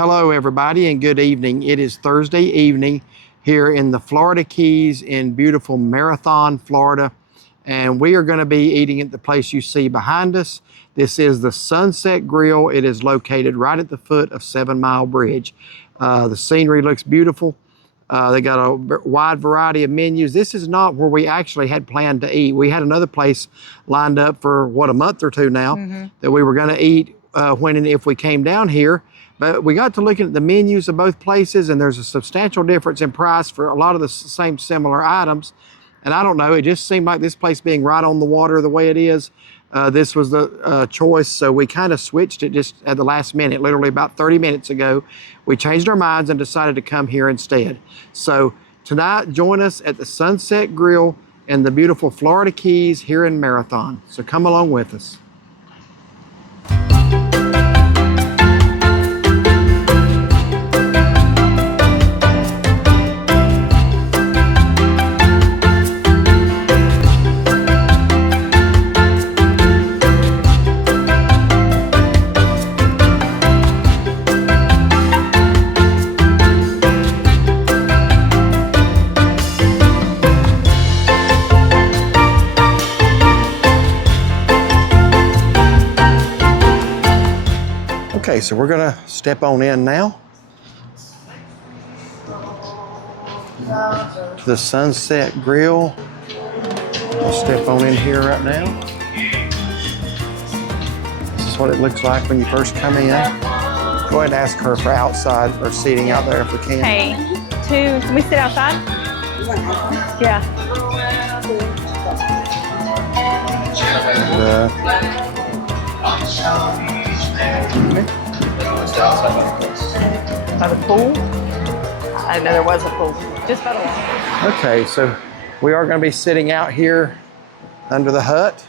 Hello everybody and good evening. It is Thursday evening here in the Florida Keys in beautiful Marathon, Florida. And we are going to be eating at the place you see behind us. This is the Sunset Grill. It is located right at the foot of 7 Mile Bridge. The scenery looks beautiful. They got a wide variety of menus. This is not where we actually had planned to eat. We had another place lined up for, a month or two now that we were going to eat when and if we came down here. But we got to looking at the menus of both places, and there's a substantial difference in price for a lot of the same similar items. And I don't know, it just seemed like this place being right on the water the way it is, this was the choice. So we kind of switched it just at the last minute, literally about 30 minutes ago. We changed our minds and decided to come here instead. So tonight, join us at the Sunset Grill in the beautiful Florida Keys here in Marathon. So come along with us. Okay, so we're gonna step on in now to the Sunset Grill. We'll step on in here right now. This is what it looks like when you first come in. Go ahead and ask her for outside or seating out there if we can. Hey, can we sit outside? Yeah. By the pool? I didn't know there was a pool. Just by the wall. Okay, so we are going to be sitting out here under the hut.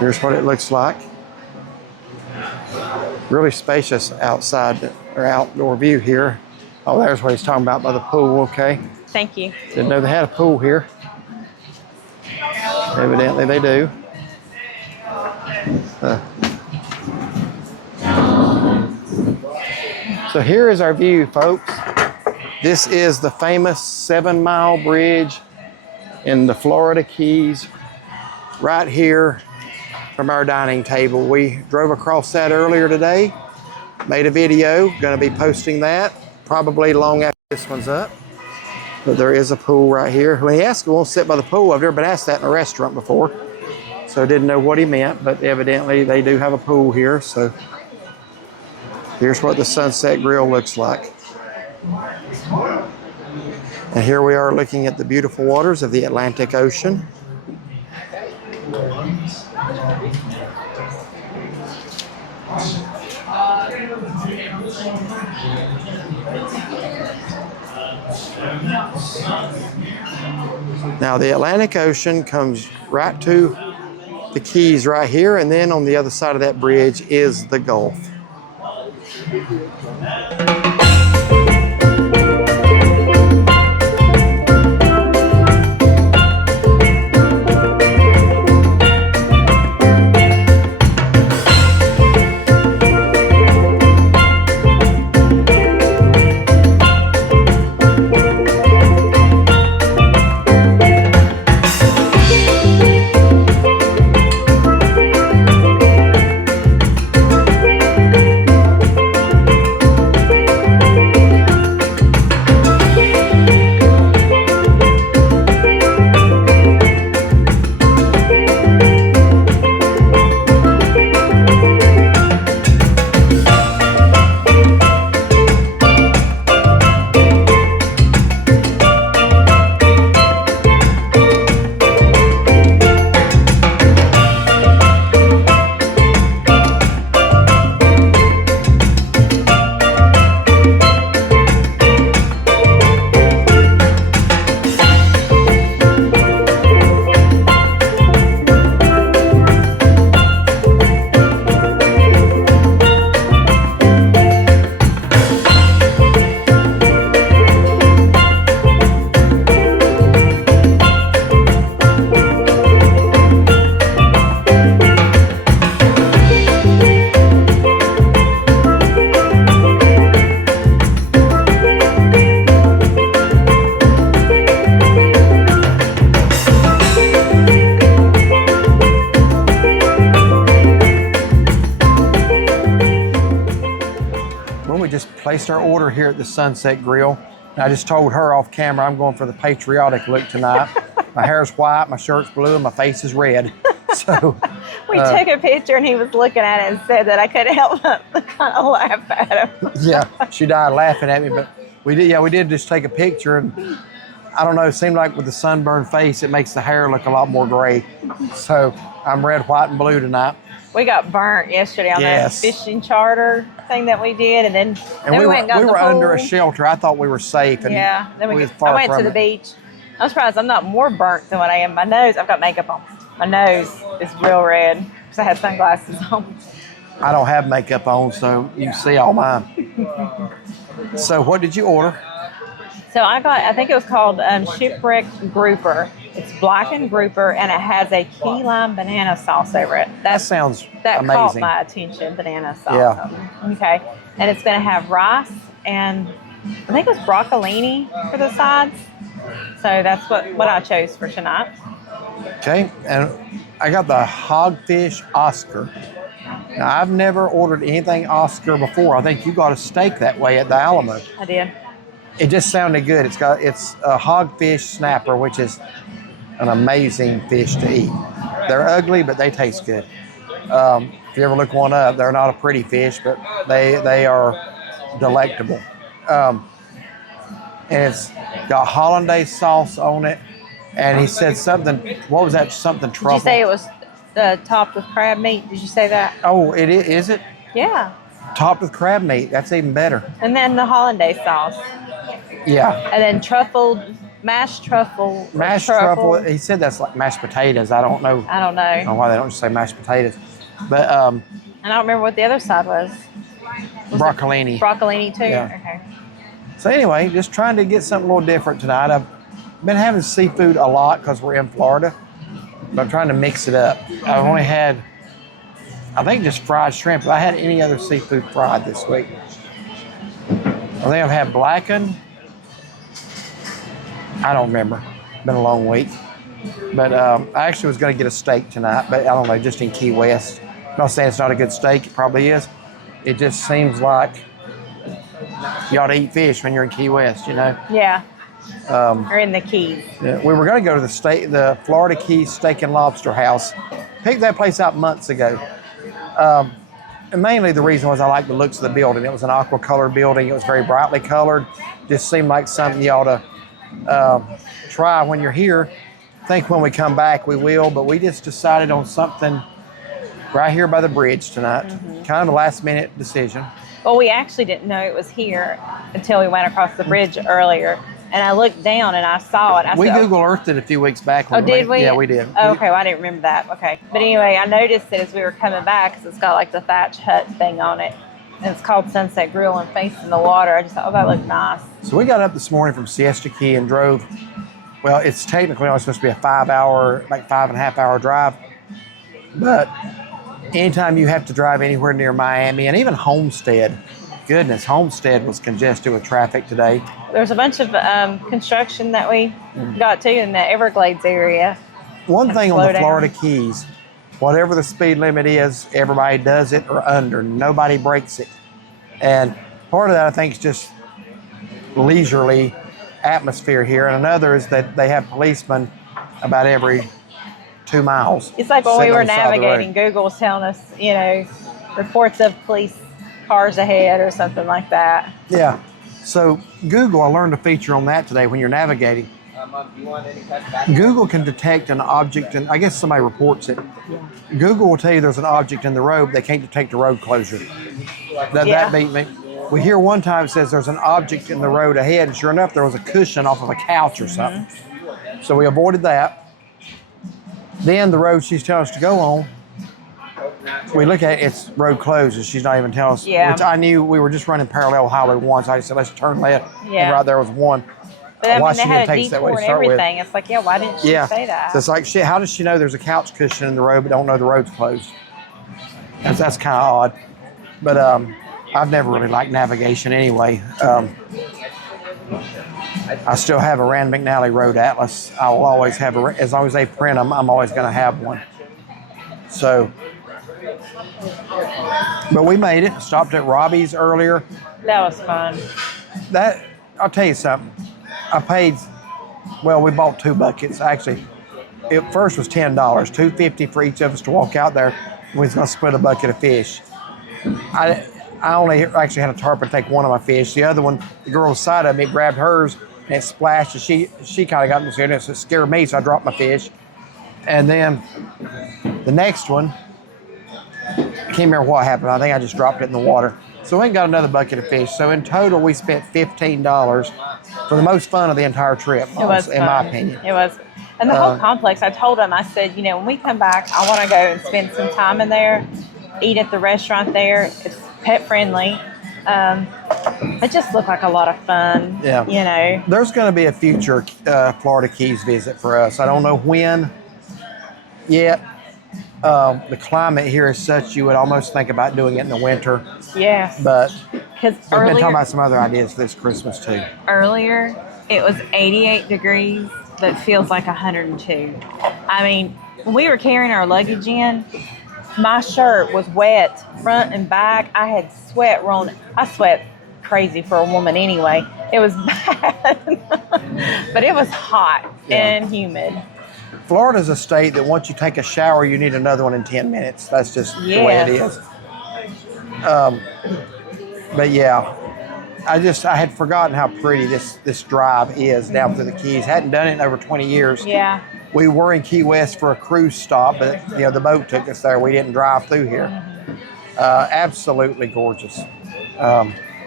Here's what it looks like. Really spacious outside or outdoor view here. Oh, there's what he's talking about by the pool, okay. Thank you. Didn't know they had a pool here. Evidently they do. So here is our view, folks. This is the famous 7 Mile Bridge in the Florida Keys, right here from our dining table. We drove across that earlier today, made a video, gonna be posting that probably long after this one's up. But there is a pool right here. When he asked, we'll sit by the pool. I've never been asked that in a restaurant before, so I didn't know what he meant, but evidently they do have a pool here. So here's what the Sunset Grill looks like. And here we are looking at the beautiful waters of the Atlantic Ocean. Now the Atlantic Ocean comes right to the Keys right here, and then on the other side of that bridge is the Gulf. placed our order here at the Sunset Grill. And I just told her off camera I'm going for the patriotic look tonight. My hair's white, my shirt's blue, and my face is red. So we took a picture, and he was looking at it and said that I couldn't help but kind of laugh at him. Yeah, she died laughing at me, but we did just take a picture, and I don't know, it seemed like with the sunburned face, it makes the hair look a lot more gray. So I'm red, white, and blue tonight. We got burnt yesterday on that fishing charter thing that we did, and then we went and got we the were pool. under a shelter. I thought we were safe. And yeah, then I went to the beach. I'm surprised I'm not more burnt than what I am. My nose, I've got makeup on. My nose is real red because I had sunglasses on. I don't have makeup on, so you can see all mine. So what did you order? So I think it was called Shipwrecked Grouper. It's blackened grouper, and it has a key lime banana sauce over it. That sounds that amazing. Caught my attention, banana sauce. Yeah. Okay. And it's going to have rice and I think it was broccolini for the sides. So that's what I chose for tonight. Okay. And I got the Hogfish Oscar. Now, I've never ordered anything Oscar before. I think you got a steak that way at the Alamo. I did. It just sounded good. It's a hogfish snapper, which is an amazing fish to eat. They're ugly, but they taste good. If you ever look one up, they're not a pretty fish, but they are delectable. And it's got hollandaise sauce on it. And he said something, what was that? Something truffle. Did you say it was topped with crab meat? Did you say that? Oh, it is it? Yeah. Topped with crab meat. That's even better. And then the hollandaise sauce. Yeah. And then mashed truffle. Mashed truffle. He said that's like mashed potatoes. I don't know. I don't know. I don't know why they don't just say mashed potatoes. But and I don't remember what the other side was. Broccolini. Broccolini too? Yeah. Okay. So anyway, just trying to get something a little different tonight. I've been having seafood a lot because we're in Florida. But I'm trying to mix it up. I've only had, I think, just fried shrimp. Have I had any other seafood fried this week? I think I've had blackened. I don't remember. Been a long week. But I actually was going to get a steak tonight, but I don't know, just in Key West. I'm not saying it's not a good steak. It probably is. It just seems like you ought to eat fish when you're in Key West, you know? Yeah. Or in the Keys. Yeah, we were going to go to the Florida Keys Steak and Lobster House. Picked that place out months ago. And mainly the reason was I like the looks of the building. It was an aqua colored building. It was very brightly colored. Just seemed like something you ought to try when you're here. I think when we come back we will, but we just decided on something right here by the bridge tonight. Mm-hmm. Kind of a last minute decision. Well, we actually didn't know it was here until we went across the bridge earlier. And I looked down and I saw it. We Google Earthed it a few weeks back. Did we? Yeah, we did. Oh, okay, well, I didn't remember that. Okay. But anyway, I noticed it as we were coming back because it's got like the thatch hut thing on it. And it's called Sunset Grill and facing the water. I just thought, oh, that looked nice. So we got up this morning from Siesta Key and drove. Well, it's technically only supposed to be a 5.5 hour drive. But anytime you have to drive anywhere near Miami and even Homestead, goodness, Homestead was congested with traffic today. There's a bunch of construction that we got to in the Everglades area. One thing on the Florida Keys, whatever the speed limit is, everybody does it or under. Nobody breaks it. And part of that, I think, is just leisurely atmosphere here. And another is that they have policemen about every 2 miles. It's like when we were navigating, Google was telling us, reports of police cars ahead or something like that. Yeah. So Google, I learned a feature on that today when you're navigating. Google can detect an object, and I guess somebody reports it. Yeah. Google will tell you there's an object in the road, but they can't detect a road closure. That beat me. We hear one time it says there's an object in the road ahead, and sure enough, there was a cushion off of a couch or something. Mm-hmm. So we avoided that. Then the road she's telling us to go on, we look at it, it's road closed, and she's not even telling us. Yeah. Which I knew we were just running parallel highway 1, so I just said, let's turn left. Yeah. And right there was one. But I mean, they had a detour and everything. It's like, why didn't she say that? So it's like, shit, how does she know there's a couch cushion in the road but don't know the road's closed? That's kind of odd. But I've never really liked navigation anyway. I still have a Rand McNally Road Atlas. I will always have as long as they print them, I'm always going to have one. So But we made it. Stopped at Robbie's earlier. That was fun. I'll tell you something. I paid, well, we bought 2 buckets. Actually, it first was $10, $2.50 for each of us to walk out there. We was going to split a bucket of fish. I only actually had a tarpon take one of my fish. The other one, the girl beside of me grabbed hers and it splashed, and she kind of got me scared. It scared me, so I dropped my fish. And then the next one, I can't remember what happened. I think I just dropped it in the water. So we ain't got another bucket of fish. So in total, we spent $15 for the most fun of the entire trip. It was in my opinion. It was. And the whole complex, I told them, I said, you know, when we come back, I want to go and spend some time in there, eat at the restaurant there. It's pet friendly. It just looked like a lot of fun. Yeah. You know. There's going to be a future Florida Keys visit for us. I don't know when yet. The climate here is such you would almost think about doing it in the winter. Yes. But because we've been talking about some other ideas for this Christmas too. Earlier, it was 88 degrees, but feels like 102. I mean, when we were carrying our luggage in, my shirt was wet front and back. I had sweat rolling. I sweat crazy for a woman anyway. It was bad, but it was hot and humid. Florida's a state that once you take a shower, you need another one in 10 minutes. That's just the way it is. But yeah, I had forgotten how pretty this drive is down through the Keys. Hadn't done it in over 20 years. Yeah. We were in Key West for a cruise stop, but the boat took us there. We didn't drive through here. Absolutely gorgeous.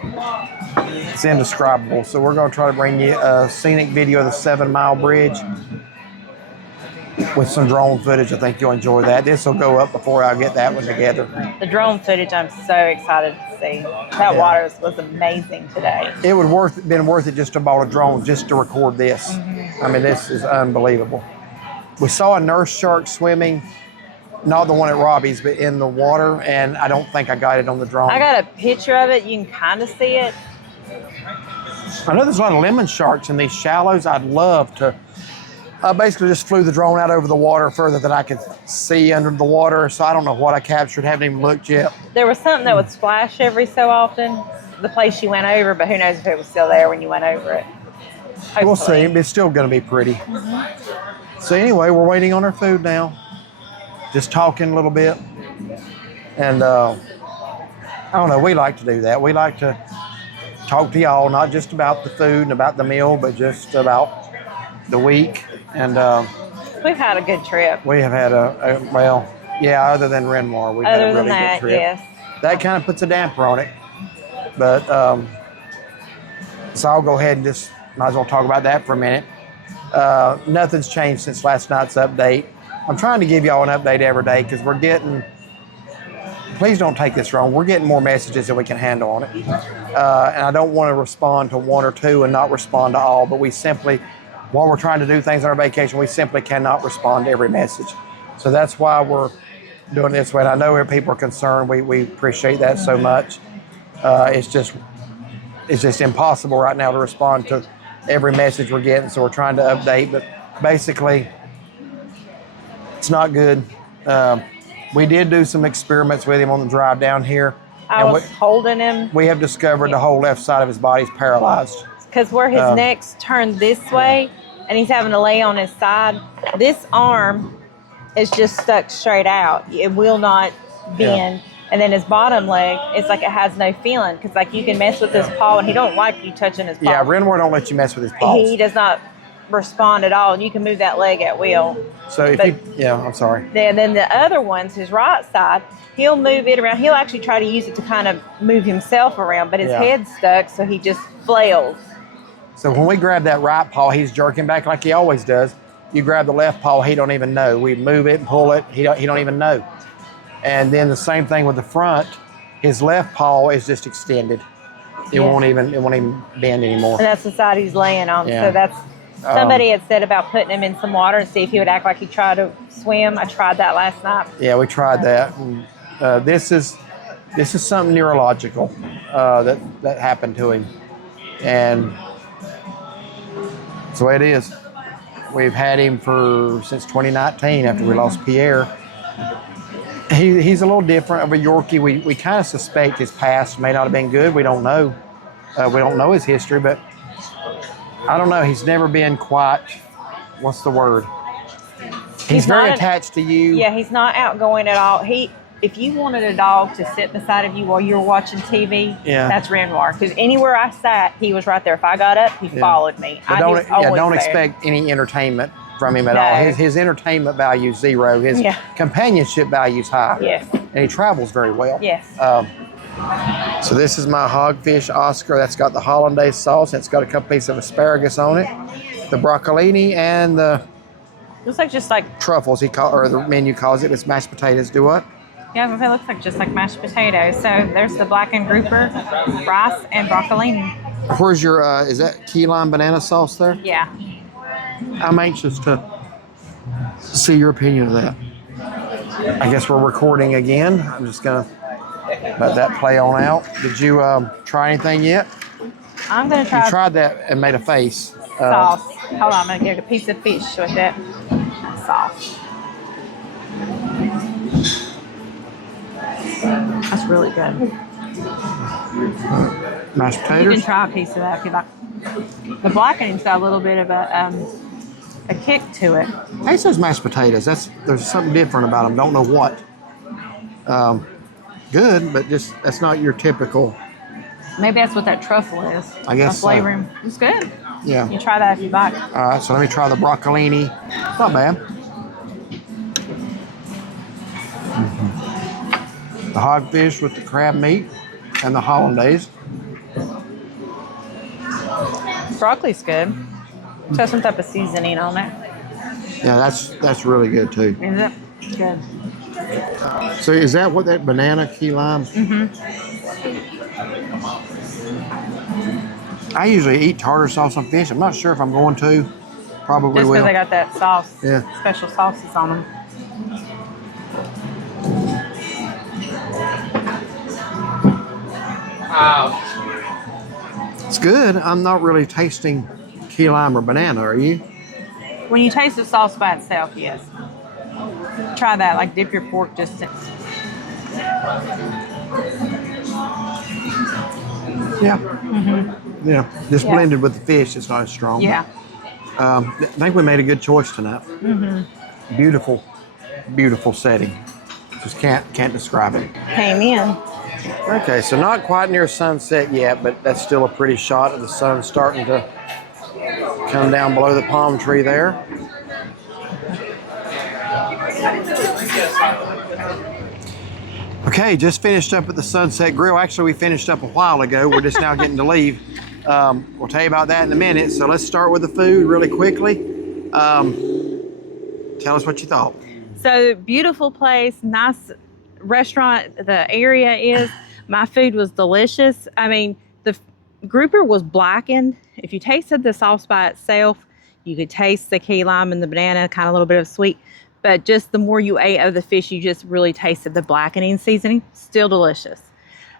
It's indescribable. So we're going to try to bring you a scenic video of the 7 Mile Bridge with some drone footage. I think you'll enjoy that. This will go up before I get that one together. The drone footage, I'm so excited to see. That water was amazing today. It would been worth it just to buy a drone just to record this. I mean, this is unbelievable. We saw a nurse shark swimming, not the one at Robbie's, but in the water, and I don't think I got it on the drone. I got a picture of it. You can kind of see it. I know there's a lot of lemon sharks in these shallows. I'd love to. I basically just flew the drone out over the water further than I could see under the water, so I don't know what I captured. Haven't even looked yet. There was something that would splash every so often, the place you went over, but who knows if it was still there when you went over it. Hopefully. We'll see. It's still going to be pretty. So anyway, we're waiting on our food now. Just talking a little bit. And I don't know, we like to do that. We like to talk to y'all, not just about the food and about the meal, but just about the week. And we've had a good trip. We have had other than Renoir, we've had a really good trip. Yes. That kind of puts a damper on it. But so I'll go ahead and just might as well talk about that for a minute. Nothing's changed since last night's update. I'm trying to give y'all an update every day because we're getting, please don't take this wrong, we're getting more messages than we can handle on it. And I don't want to respond to one or two and not respond to all, but we simply, while we're trying to do things on our vacation, we simply cannot respond to every message. So that's why we're doing this way. And I know people are concerned. We appreciate that so much. It's just impossible right now to respond to every message we're getting. So we're trying to update, but basically it's not good. We did do some experiments with him on the drive down here. I was holding him. We have discovered the whole left side of his body is paralyzed. Because where his neck's turned this way and he's having to lay on his side, this arm is just stuck straight out. It will not bend. Yeah. And then his bottom leg, it's like it has no feeling because like you can mess with his paw and he don't like you touching his paw. Yeah, Renoir don't let you mess with his paws. He does not respond at all, and you can move that leg at will. So if I'm sorry. Then the other one's his right side. He'll move it around. He'll actually try to use it to kind of move himself around, but his head's stuck, so he just flails. So when we grab that right paw, he's jerking back like he always does. You grab the left paw, he don't even know. We move it and pull it, he don't even know. And then the same thing with the front. His left paw is just extended. It won't even bend anymore. And that's the side he's laying on. Yeah. So that's somebody had said about putting him in some water and see if he would act like he tried to swim. I tried that last night. Yeah, we tried that. And, this is something neurological that happened to him, and that's the way it is. We've had him since 2019 after we lost Pierre. He's a little different of a Yorkie. We kind of suspect his past may not have been good. We don't know. We don't know his history, but I don't know. He's never been quite, what's the word? He's very attached to you. Yeah, he's not outgoing at all. If you wanted a dog to sit beside of you while you were watching TV, that's Renoir. Because anywhere I sat, he was right there. If I got up, he followed me. But don't expect any entertainment from him at all. His entertainment value is zero. His companionship value is high. Yes. And he travels very well. Yes. So this is my hogfish Oscar. That's got the hollandaise sauce. It's got a couple pieces of asparagus on it, the broccolini, and the looks like just like truffles. Or the menu calls it. It's mashed potatoes. Do what? Yeah, it looks like just like mashed potatoes. So there's the blackened grouper, rice, and broccolini. Where's your? Is that key lime banana sauce there? Yeah. I'm anxious to see your opinion of that. I guess we're recording again. I'm just gonna let that play on out. Did you try anything yet? I'm gonna try. You tried that and made a face. Sauce. Hold on, I'm gonna get a piece of fish with it. Sauce. That's really good. Mashed potatoes. You can try a piece of that if you like. The blackening's got a little bit of a kick to it. Taste those mashed potatoes. There's something different about them. Don't know what. Good, but just that's not your typical. Maybe that's what that truffle is. I guess the flavoring. So. It's good. Yeah. You try that if you like. All right, so let me try the broccolini. It's not bad. The hogfish with the crab meat and the hollandaise. Broccoli's good. It's got some type of seasoning on it. Yeah, that's really good too. Is it? Good. So is that what that banana key lime? Mm-hmm. I usually eat tartar sauce on fish. I'm not sure if I'm going to. Probably just will. Just because they got that sauce. Yeah. Special sauces on them. It's good. I'm not really tasting key lime or banana, are you? When you taste the sauce by itself, yes. Try that, like dip your pork just in. Yeah. Mm-hmm. Yeah. Just blended with the fish, it's not as strong. Yeah. I think we made a good choice tonight. Mm-hmm. Beautiful, beautiful setting. Just can't describe it. Came in. Okay, so not quite near sunset yet, but that's still a pretty shot of the sun starting to come down below the palm tree there. Okay, just finished up at the Sunset Grill. Actually, we finished up a while ago. We're just now getting to leave. We'll tell you about that in a minute. So let's start with the food really quickly. Tell us what you thought. So beautiful place, nice restaurant. The area is. My food was delicious. I mean, the grouper was blackened. If you tasted the sauce by itself, you could taste the key lime and the banana, kind of a little bit of sweet. But just the more you ate of the fish, you just really tasted the blackening seasoning. Still delicious.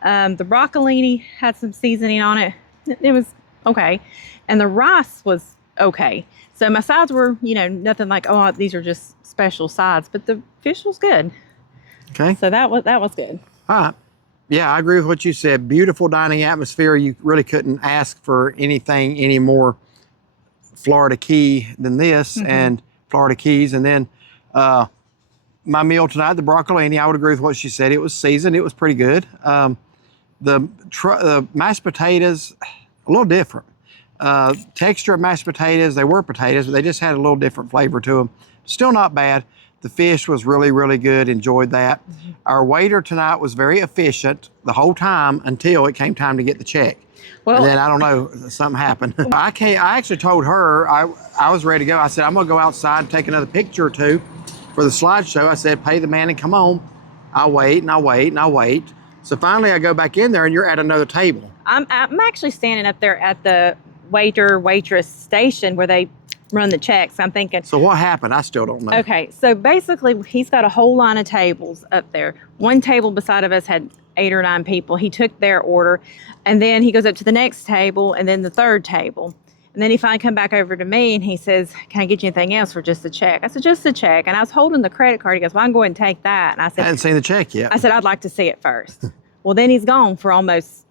The broccolini had some seasoning on it. It was okay. And the rice was okay. So my sides were, nothing like, oh, these are just special sides. But the fish was good. Okay. So that was good. All right. Yeah, I agree with what you said. Beautiful dining atmosphere. You really couldn't ask for anything any more Florida Key than this, and Florida Keys. And then my meal tonight, the broccolini, I would agree with what she said. It was seasoned. It was pretty good. The mashed potatoes, a little different. Texture of mashed potatoes, they were potatoes, but they just had a little different flavor to them. Still not bad. The fish was really, really good. Enjoyed that. Our waiter tonight was very efficient the whole time until it came time to get the check. Well, and then I don't know, something happened. I actually told her I was ready to go. I said, I'm gonna go outside and take another picture or two for the slideshow. I said, pay the man and come on. I'll wait and I'll wait and I'll wait. So finally I go back in there and you're at another table. I'm actually standing up there at the waitress station where they run the checks. I'm thinking. So what happened? I still don't know. Okay, so basically he's got a whole line of tables up there. One table beside of us had 8 or 9 people. He took their order and then he goes up to the next table and then the third table. And then he finally come back over to me and he says, can I get you anything else for just a check? I said, just a check. And I was holding the credit card. He goes, well, I can go ahead and take that. And I I said, hadn't seen the check yet. I said, I'd like to see it first. Well, then he's gone for almost,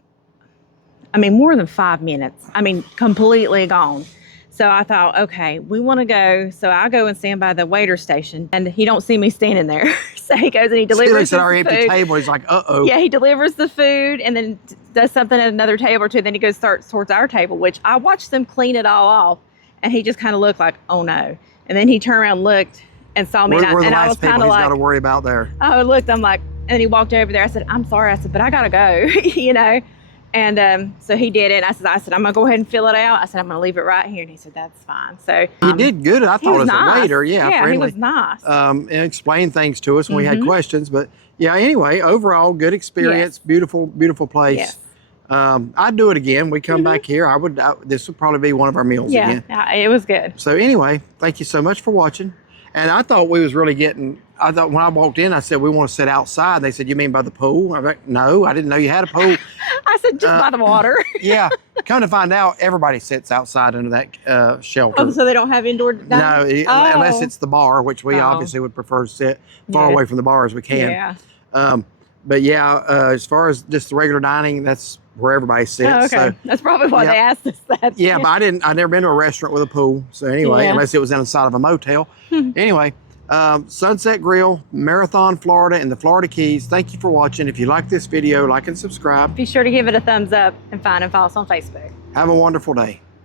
more than 5 minutes. Completely gone. So I thought, okay, we want to go. So I go and stand by the waiter station, and he don't see me standing there. So he goes and he delivers at our the empty food. table. He's like, uh-oh. Yeah, he delivers the food and then does something at another table or two. Then he goes starts towards our table, which I watched them clean it all off. And he just kind of looked like, oh no. And then he turned around, looked, and saw me. We're the and I last was people kind he's of like, got to worry about there. I looked, I'm like, and then he walked over there. I said, I'm sorry. I said, but I got to go, And so he did it. And I said, I'm going to go ahead and fill it out. I said, I'm going to leave it right here. And he said, that's fine. So He did good. I thought as nice. a waiter. Yeah, friendly. He was nice. And explained things to us when we had questions. But yeah, anyway, overall, good experience. Yes. Beautiful, beautiful place. Yes. I'd do it again. We come back here. This would probably be one of our meals again. Yeah, it was good. So anyway, thank you so much for watching. And I thought we was really I thought when I walked in, I said, we want to sit outside. They said, you mean by the pool? I'm like, no, I didn't know you had a pool. I said, just by the water. Yeah. Come to find out, everybody sits outside under that shelter. Oh, so they don't have indoor dining? No, unless it's the bar, which we obviously would prefer to sit far away from the bar as we can. Yeah. But yeah, as far as just the regular dining, that's where everybody sits. Oh, okay. So, that's probably why they asked us that. yeah, but I'd never been to a restaurant with a pool. So anyway, unless it was inside of a motel. Anyway, Sunset Grill, Marathon, Florida, in the Florida Keys. Thank you for watching. If you like this video, like and subscribe. Be sure to give it a thumbs up and find and follow us on Facebook. Have a wonderful day.